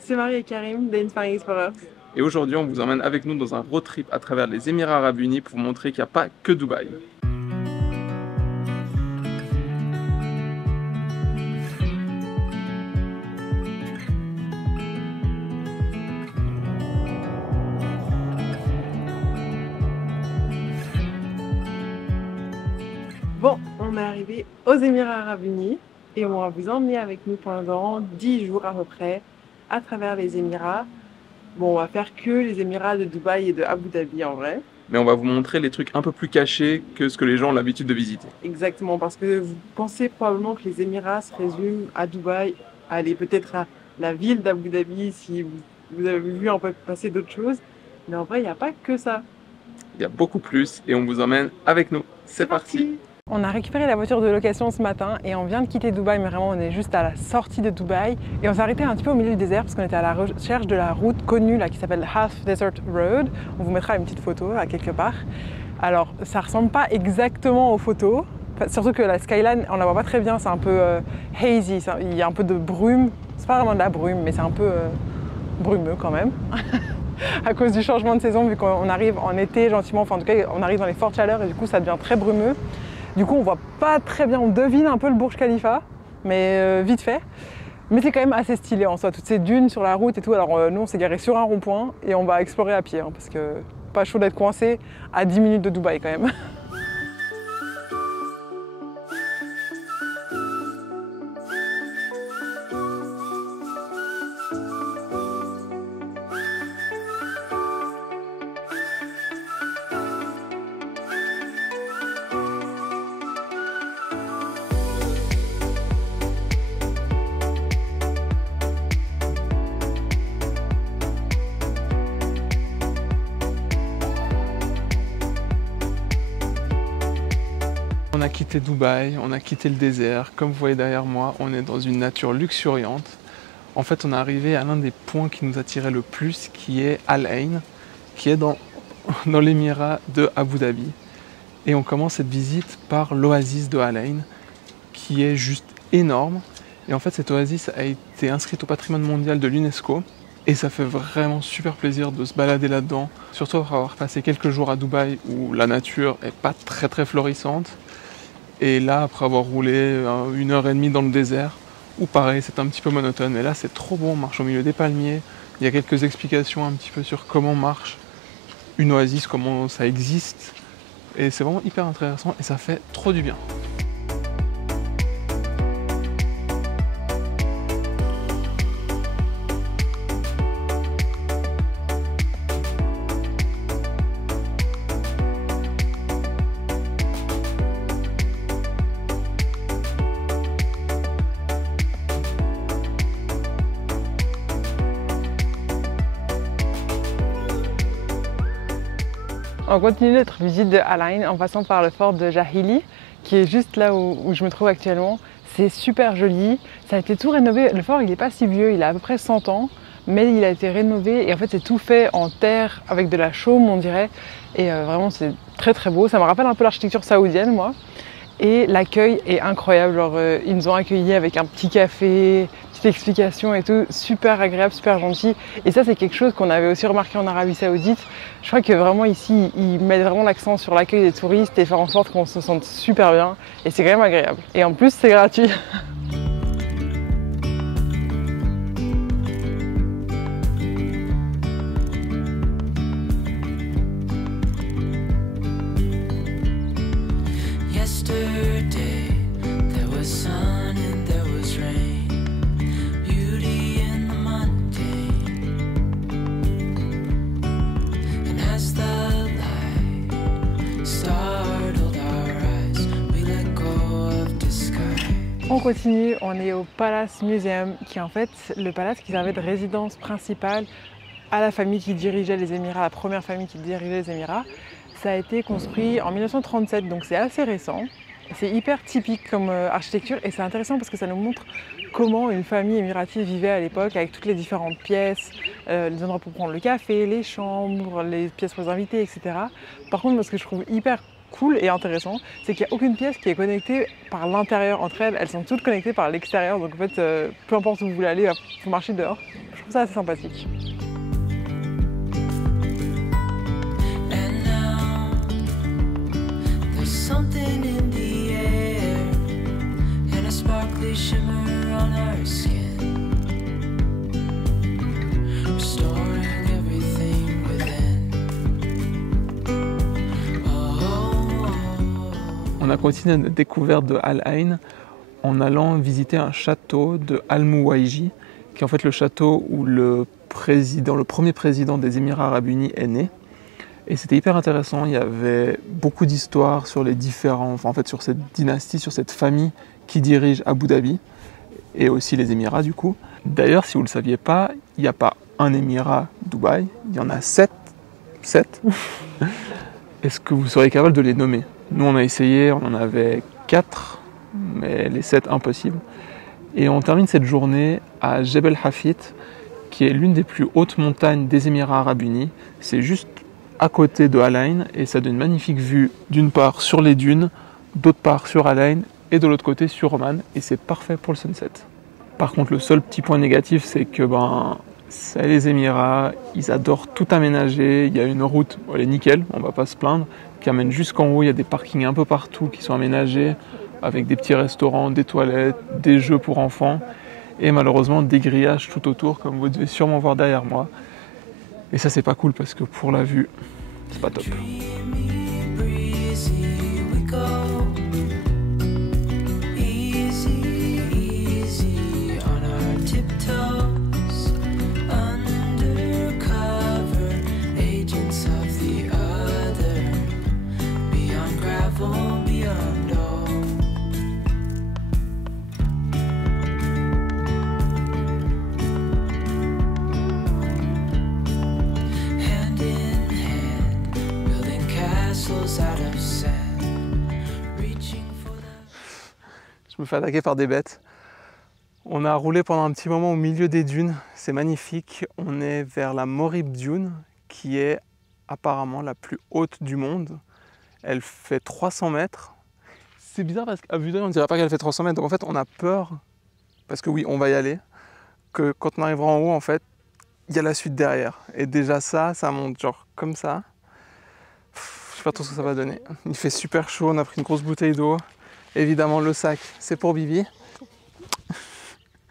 C'est Marie et Karim d'Inspiring Explorers. Et aujourd'hui, on vous emmène avec nous dans un road trip à travers les Émirats Arabes Unis pour vous montrer qu'il n'y a pas que Dubaï. Bon, on est arrivé aux Émirats Arabes Unis et on va vous emmener avec nous pendant 10 jours à peu près à travers les Émirats. Bon, on va faire que les Émirats de Dubaï et de Abu Dhabi en vrai. Mais on va vous montrer les trucs un peu plus cachés que ce que les gens ont l'habitude de visiter. Exactement, parce que vous pensez probablement que les Émirats se résument à Dubaï, allez peut-être à la ville d'Abu Dhabi si vous avez vu un peu passer d'autres choses. Mais en vrai, il n'y a pas que ça. Il y a beaucoup plus et on vous emmène avec nous. C'est parti! On a récupéré la voiture de location ce matin et on vient de quitter Dubaï, mais vraiment on est juste à la sortie de Dubaï. Et on s'est arrêté un petit peu au milieu du désert parce qu'on était à la recherche de la route connue là, qui s'appelle Half Desert Road. On vous mettra une petite photo à quelque part. Alors ça ressemble pas exactement aux photos, surtout que la skyline on la voit pas très bien, c'est un peu hazy, il y a un peu de brume. C'est pas vraiment de la brume, mais c'est un peu brumeux quand même. À cause du changement de saison, vu qu'on arrive en été gentiment, enfin en tout cas on arrive dans les fortes chaleurs et du coup ça devient très brumeux. Du coup on voit pas très bien, on devine un peu le Burj Khalifa, mais vite fait. Mais c'est quand même assez stylé en soi, toutes ces dunes sur la route et tout. Alors nous on s'est garé sur un rond-point et on va explorer à pied, hein, parce que pas chaud d'être coincé à 10 minutes de Dubaï quand même. On a quitté Dubaï, on a quitté le désert. Comme vous voyez derrière moi, on est dans une nature luxuriante. En fait, on est arrivé à l'un des points qui nous attirait le plus, qui est Al Ain, qui est dans l'émirat de Abu Dhabi. Et on commence cette visite par l'oasis de Al Ain, qui est juste énorme. Et en fait, cette oasis a été inscrite au patrimoine mondial de l'UNESCO. Et ça fait vraiment super plaisir de se balader là-dedans, surtout après avoir passé quelques jours à Dubaï où la nature est pas très florissante. Et là, après avoir roulé 1 heure et demie dans le désert, où pareil, c'est un petit peu monotone, mais là c'est trop bon, on marche au milieu des palmiers. Il y a quelques explications un petit peu sur comment marche une oasis, comment ça existe. Et c'est vraiment hyper intéressant et ça fait trop du bien. On continue notre visite de Al Ain en passant par le fort de Jahili, qui est juste là où je me trouve actuellement. C'est super joli, ça a été tout rénové. Le fort il n'est pas si vieux, il a à peu près 100 ans, mais il a été rénové et en fait c'est tout fait en terre avec de la chaume on dirait. Et vraiment c'est très beau, ça me rappelle un peu l'architecture saoudienne moi. Et l'accueil est incroyable, genre ils nous ont accueillis avec un petit café, petite explication et tout, super agréable, super gentil. Et ça c'est quelque chose qu'on avait aussi remarqué en Arabie Saoudite. Je crois que vraiment ici, ils mettent vraiment l'accent sur l'accueil des touristes et faire en sorte qu'on se sente super bien. Et c'est quand même agréable. Et en plus c'est gratuit. On continue, on est au Palace Museum, qui est en fait le palace qui servait de résidence principale à la famille qui dirigeait les Émirats, la première famille qui dirigeait les Émirats. Ça a été construit en 1937, donc c'est assez récent. C'est hyper typique comme architecture et c'est intéressant parce que ça nous montre comment une famille émiratie vivait à l'époque avec toutes les différentes pièces, les endroits pour prendre le café, les chambres, les pièces pour les invités, etc. Par contre, moi, ce que je trouve hyper cool et intéressant, c'est qu'il n'y a aucune pièce qui est connectée par l'intérieur entre elles. Elles sont toutes connectées par l'extérieur. Donc en fait, peu importe où vous voulez aller, il faut marcher dehors. Je trouve ça assez sympathique. Something in the air and a sparkly shimmer on our skin, restoring everything within. On a continué notre découverte de Al Ain en allant visiter un château de Al Muwaiji, qui est en fait le château où le premier président des Émirats Arabes Unis est né. Et c'était hyper intéressant, il y avait beaucoup d'histoires sur les différents, enfin en fait sur cette dynastie, sur cette famille qui dirige Abu Dhabi et aussi les Émirats du coup. D'ailleurs, si vous ne le saviez pas, il n'y a pas un Émirat Dubaï, il y en a 7. 7. Est-ce que vous seriez capable de les nommer? Nous on a essayé, on en avait 4, mais les 7 impossibles. Et on termine cette journée à Jebel Hafit, qui est l'une des plus hautes montagnes des Émirats Arabes Unis. C'est juste à côté de Al Ain et ça donne une magnifique vue d'une part sur les dunes, d'autre part sur Al Ain et de l'autre côté sur Oman et c'est parfait pour le sunset. Par contre le seul petit point négatif c'est que c'est les Émirats, ils adorent tout aménager, il y a une route, elle est nickel, on va pas se plaindre, qui amène jusqu'en haut, il y a des parkings un peu partout qui sont aménagés avec des petits restaurants, des toilettes, des jeux pour enfants et malheureusement des grillages tout autour comme vous devez sûrement voir derrière moi. Et ça c'est pas cool parce que pour la vue, c'est pas top. Je me fais attaquer par des bêtes. On a roulé pendant un petit moment au milieu des dunes, c'est magnifique. On est vers la Morib Dune, qui est apparemment la plus haute du monde. Elle fait 300 mètres. C'est bizarre parce qu'à vue d'œil, on ne dirait pas qu'elle fait 300 mètres. Donc en fait, on a peur, parce que oui, on va y aller, que quand on arrivera en haut, en fait, il y a la suite derrière. Et déjà ça monte genre comme ça. Je sais pas trop ce que ça va donner. Il fait super chaud, on a pris une grosse bouteille d'eau. Évidemment, le sac, c'est pour Bibi.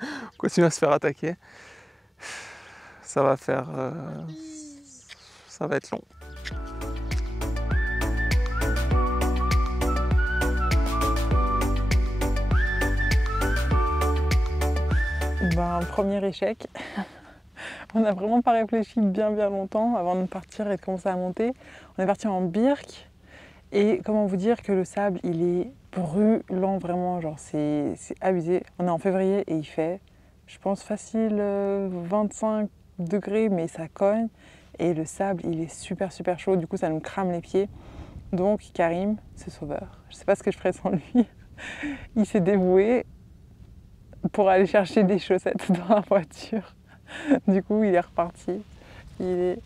On continue à se faire attaquer. Ça va être long. Premier échec. On n'a vraiment pas réfléchi bien longtemps avant de partir et de commencer à monter. On est parti en birk et comment vous dire que le sable il est brûlant vraiment, genre c'est abusé. On est en février et il fait, je pense facile 25 degrés mais ça cogne et le sable il est super chaud, du coup ça nous crame les pieds. Donc Karim, c'est sauveur. Je sais pas ce que je ferais sans lui. Il s'est dévoué pour aller chercher des chaussettes dans la voiture. Du coup, il est reparti. Il est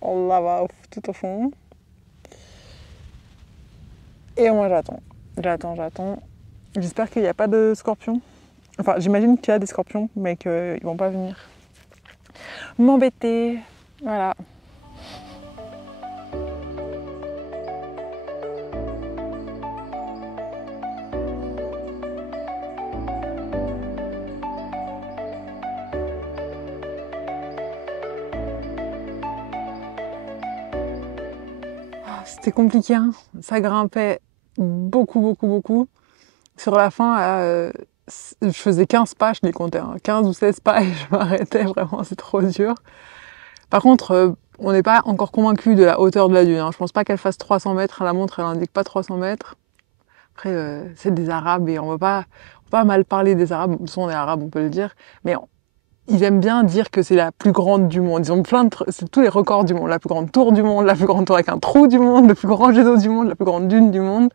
en là-bas, tout au fond. Et moi, j'attends. J'espère qu'il n'y a pas de scorpions. Enfin, j'imagine qu'il y a des scorpions, mais qu'ils ne vont pas venir m'embêter. Voilà. C'était compliqué, hein. Ça grimpait beaucoup. Sur la fin, je faisais 15 pas, je les comptais, hein. 15 ou 16 pas et je m'arrêtais, vraiment, c'est trop dur. Par contre, on n'est pas encore convaincu de la hauteur de la dune, hein. Je pense pas qu'elle fasse 300 mètres, à la montre elle indique pas 300 mètres. Après, c'est des Arabes et on va pas mal parler des Arabes, de toute façon on est Arabes, on peut le dire, mais ils aiment bien dire que c'est la plus grande du monde. Ils ont c'est tous les records du monde. La plus grande tour du monde, la plus grande tour avec un trou du monde, le plus grand jet d'eau du monde, la plus grande dune du monde.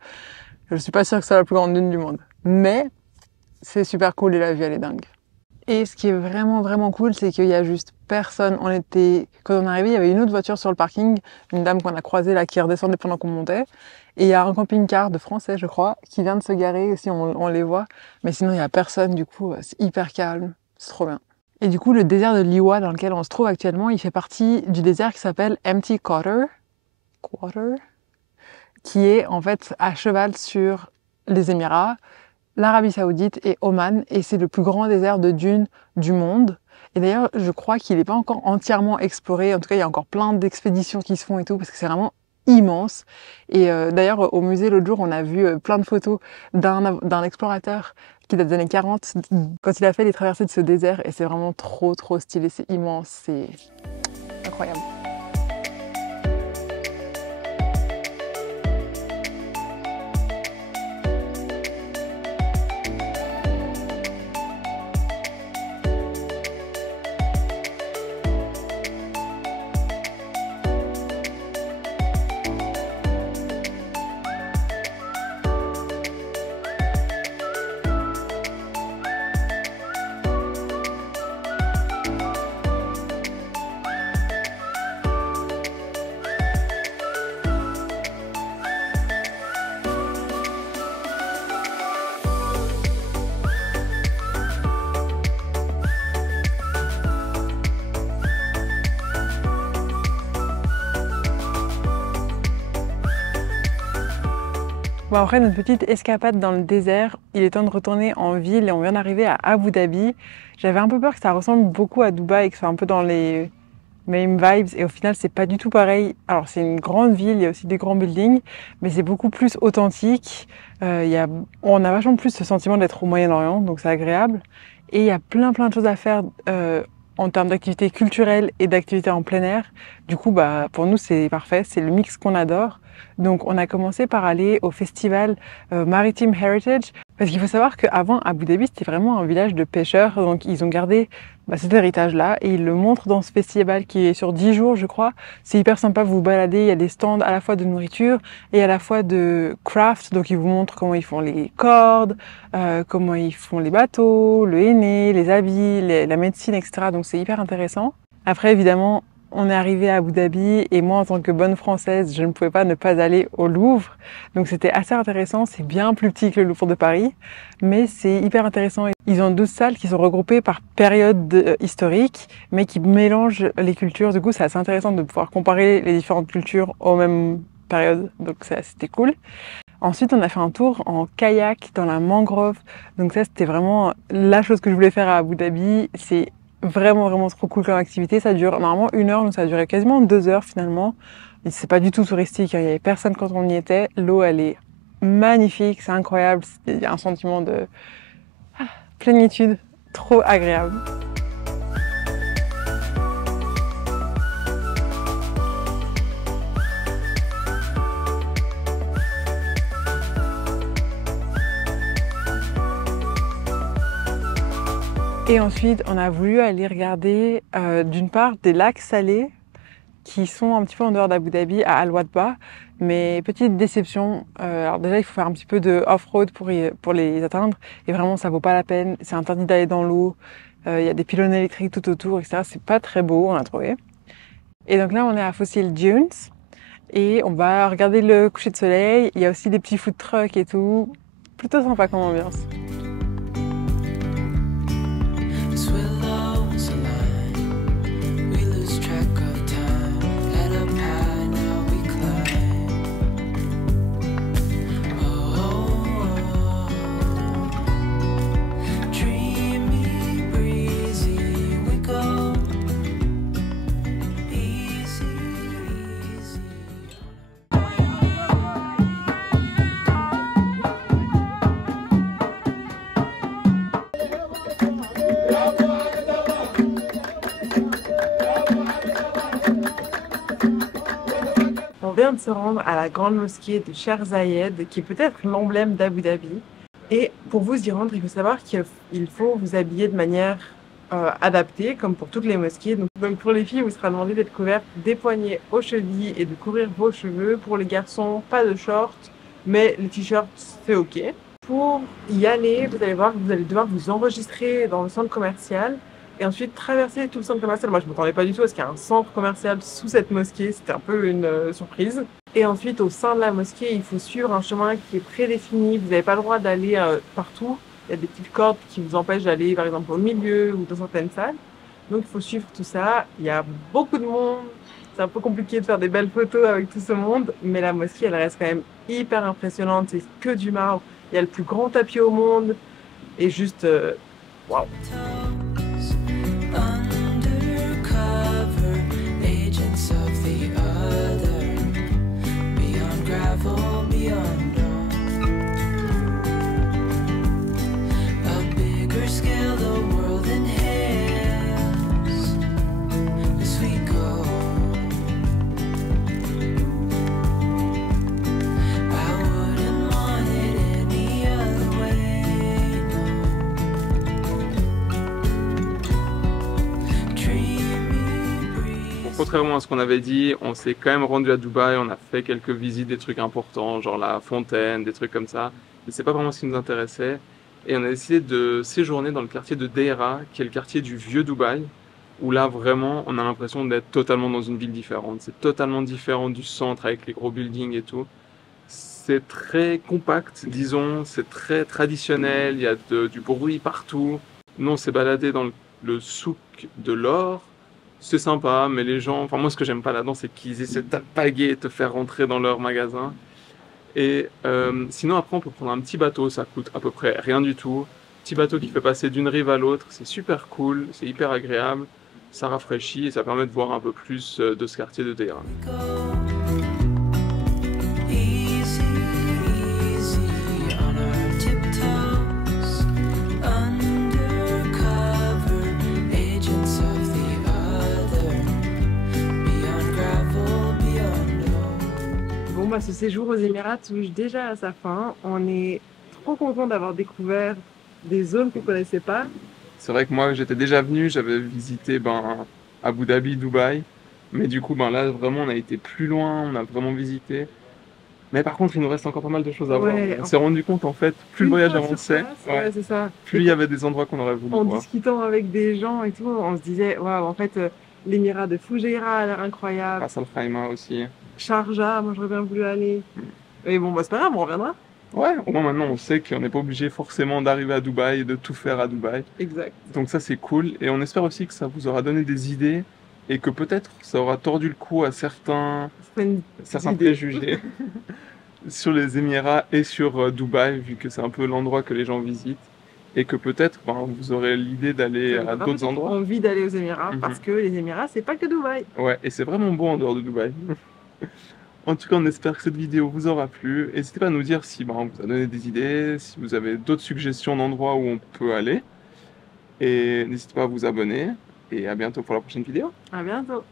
Je suis pas sûre que c'est la plus grande dune du monde. Mais c'est super cool et la vue elle est dingue. Et ce qui est vraiment cool, c'est qu'il y a juste personne. Quand on est arrivé, il y avait une autre voiture sur le parking, une dame qu'on a croisée là qui redescendait pendant qu'on montait. Et il y a un camping-car de Français, je crois, qui vient de se garer aussi, on les voit. Mais sinon, il n'y a personne, du coup, c'est hyper calme. C'est trop bien. Et du coup, le désert de Liwa, dans lequel on se trouve actuellement, il fait partie du désert qui s'appelle Empty Quarter, qui est en fait à cheval sur les Émirats, l'Arabie Saoudite et Oman. Et c'est le plus grand désert de dunes du monde. Et d'ailleurs, je crois qu'il n'est pas encore entièrement exploré. En tout cas, il y a encore plein d'expéditions qui se font et tout, parce que c'est vraiment immense. Et d'ailleurs, au musée, l'autre jour, on a vu plein de photos d'un explorateur qui date des années 40, quand il a fait les traversées de ce désert. Et c'est vraiment trop, trop stylé. C'est immense, c'est incroyable. Bon, après notre petite escapade dans le désert, il est temps de retourner en ville et on vient d'arriver à Abu Dhabi. J'avais un peu peur que ça ressemble beaucoup à Dubaï, que ce soit un peu dans les mêmes vibes et au final c'est pas du tout pareil. Alors c'est une grande ville, il y a aussi des grands buildings, mais c'est beaucoup plus authentique. On a vachement plus ce sentiment d'être au Moyen-Orient, donc c'est agréable. Et il y a plein de choses à faire en termes d'activités culturelles et d'activités en plein air. Du coup, pour nous c'est parfait, c'est le mix qu'on adore. Donc on a commencé par aller au festival Maritime Heritage, parce qu'il faut savoir qu'avant Abu Dhabi c'était vraiment un village de pêcheurs, donc ils ont gardé cet héritage-là et ils le montrent dans ce festival qui est sur 10 jours je crois. C'est hyper sympa, vous vous baladez, il y a des stands à la fois de nourriture et à la fois de craft, donc ils vous montrent comment ils font les cordes, comment ils font les bateaux, le henné, les habits, la médecine, etc. Donc c'est hyper intéressant. Après évidemment, on est arrivé à Abu Dhabi et moi en tant que bonne française, je ne pouvais pas ne pas aller au Louvre. Donc c'était assez intéressant, c'est bien plus petit que le Louvre de Paris, mais c'est hyper intéressant. Ils ont 12 salles qui sont regroupées par période historique, mais qui mélangent les cultures. Du coup, c'est assez intéressant de pouvoir comparer les différentes cultures aux mêmes périodes, donc c'était cool. Ensuite, on a fait un tour en kayak dans la mangrove. Donc ça, c'était vraiment la chose que je voulais faire à Abu Dhabi. C'est vraiment trop cool comme activité. Ça dure normalement 1 heure, donc ça a duré quasiment 2 heures finalement. Et c'est pas du tout touristique, hein. Il y avait personne quand on y était. L'eau, elle est magnifique, c'est incroyable. Il y a un sentiment de plénitude, trop agréable. Et ensuite, on a voulu aller regarder d'une part des lacs salés qui sont un petit peu en dehors d'Abu Dhabi, à Al Wadba. Mais petite déception, alors déjà il faut faire un petit peu de off-road pour les atteindre. Et vraiment ça vaut pas la peine, c'est interdit d'aller dans l'eau. Il y a des pylônes électriques tout autour, etc. C'est pas très beau, on a trouvé. Et donc là on est à Fossil Dunes et on va regarder le coucher de soleil. Il y a aussi des petits food trucks et tout. Plutôt sympa comme ambiance. On vient de se rendre à la grande mosquée de Sheikh Zayed, qui est peut-être l'emblème d'Abu Dhabi. Et pour vous y rendre, il faut savoir qu'il faut vous habiller de manière adaptée, comme pour toutes les mosquées. Donc pour les filles, il vous sera demandé d'être couvertes des poignets aux chevilles et de couvrir vos cheveux. Pour les garçons, pas de shorts, mais les t-shirts, c'est ok. Pour y aller, vous allez voir que vous allez devoir vous enregistrer dans le centre commercial. Et ensuite traverser tout le centre commercial. Moi je ne m'attendais pas du tout à ce qu'il y a un centre commercial sous cette mosquée, c'était un peu une surprise. Et ensuite au sein de la mosquée, il faut suivre un chemin qui est prédéfini, vous n'avez pas le droit d'aller partout. Il y a des petites cordes qui vous empêchent d'aller par exemple au milieu ou dans certaines salles. Donc il faut suivre tout ça, il y a beaucoup de monde, c'est un peu compliqué de faire des belles photos avec tout ce monde, mais la mosquée elle reste quand même hyper impressionnante, c'est que du marbre, il y a le plus grand tapis au monde, et juste, waouh. toes, undercover agents of the other, beyond gravel, beyond all. A bigger scale, the world inhales as we go. I wouldn't want it any other way, no. Dreamy breeze. Bon, contrairement à ce qu'on avait dit, on s'est quand même rendu à Dubaï, on a fait quelques visites, des trucs importants, genre la fontaine, des trucs comme ça. Mais c'est pas vraiment ce qui nous intéressait. Et on a décidé de séjourner dans le quartier de Deira, qui est le quartier du vieux Dubaï, où là vraiment on a l'impression d'être totalement dans une ville différente. C'est totalement différent du centre avec les gros buildings et tout. C'est très compact, disons, c'est très traditionnel, il y a du bruit partout. Nous on s'est baladé dans le souk de l'or. C'est sympa, mais les gens, enfin moi ce que j'aime pas là-dedans, c'est qu'ils essaient de t'alpaguer et te faire rentrer dans leur magasin. Et sinon après on peut prendre un petit bateau, ça coûte à peu près rien du tout. Petit bateau qui fait passer d'une rive à l'autre, c'est super cool, c'est hyper agréable, ça rafraîchit et ça permet de voir un peu plus de ce quartier de Deira. Go easy, easy on our tiptoes, undercover agents of the other, beyond gravel, beyond all. Bon bah ce séjour aux Émirats touche déjà à sa fin, on est trop content d'avoir découvert des zones qu'on connaissait pas. C'est vrai que moi j'étais déjà venu, j'avais visité Abu Dhabi, Dubaï, mais du coup là vraiment on a été plus loin, on a vraiment visité. Mais par contre il nous reste encore pas mal de choses à voir. Ouais, On s'est rendu compte en fait, plus le Une voyage fois sur avançait, place, ouais, ouais, c'est ça. plus il y avait des endroits qu'on aurait voulu En voir. discutant avec des gens et tout, on se disait, waouh, en fait, l'émirat de Fujairah a l'air incroyable. Ras Al Khaimah aussi. Sharjah, moi j'aurais bien voulu aller. Et bon, bah c'est pas grave, on reviendra. Ouais, au moins maintenant on sait qu'on n'est pas obligé forcément d'arriver à Dubaï et de tout faire à Dubaï. Exact. Donc ça c'est cool et on espère aussi que ça vous aura donné des idées et que peut-être ça aura tordu le cou à certains Idées. préjugés sur les Émirats et sur Dubaï vu que c'est un peu l'endroit que les gens visitent et que peut-être vous aurez l'idée d'aller Ça nous à donne d'autres endroits. envie d'aller aux Émirats Mhm. parce que les Émirats, c'est pas que Dubaï. Ouais, et c'est vraiment beau en dehors de Dubaï. En tout cas, on espère que cette vidéo vous aura plu. N'hésitez pas à nous dire si on vous a donné des idées, si vous avez d'autres suggestions d'endroits où on peut aller. Et n'hésitez pas à vous abonner. Et à bientôt pour la prochaine vidéo. À bientôt.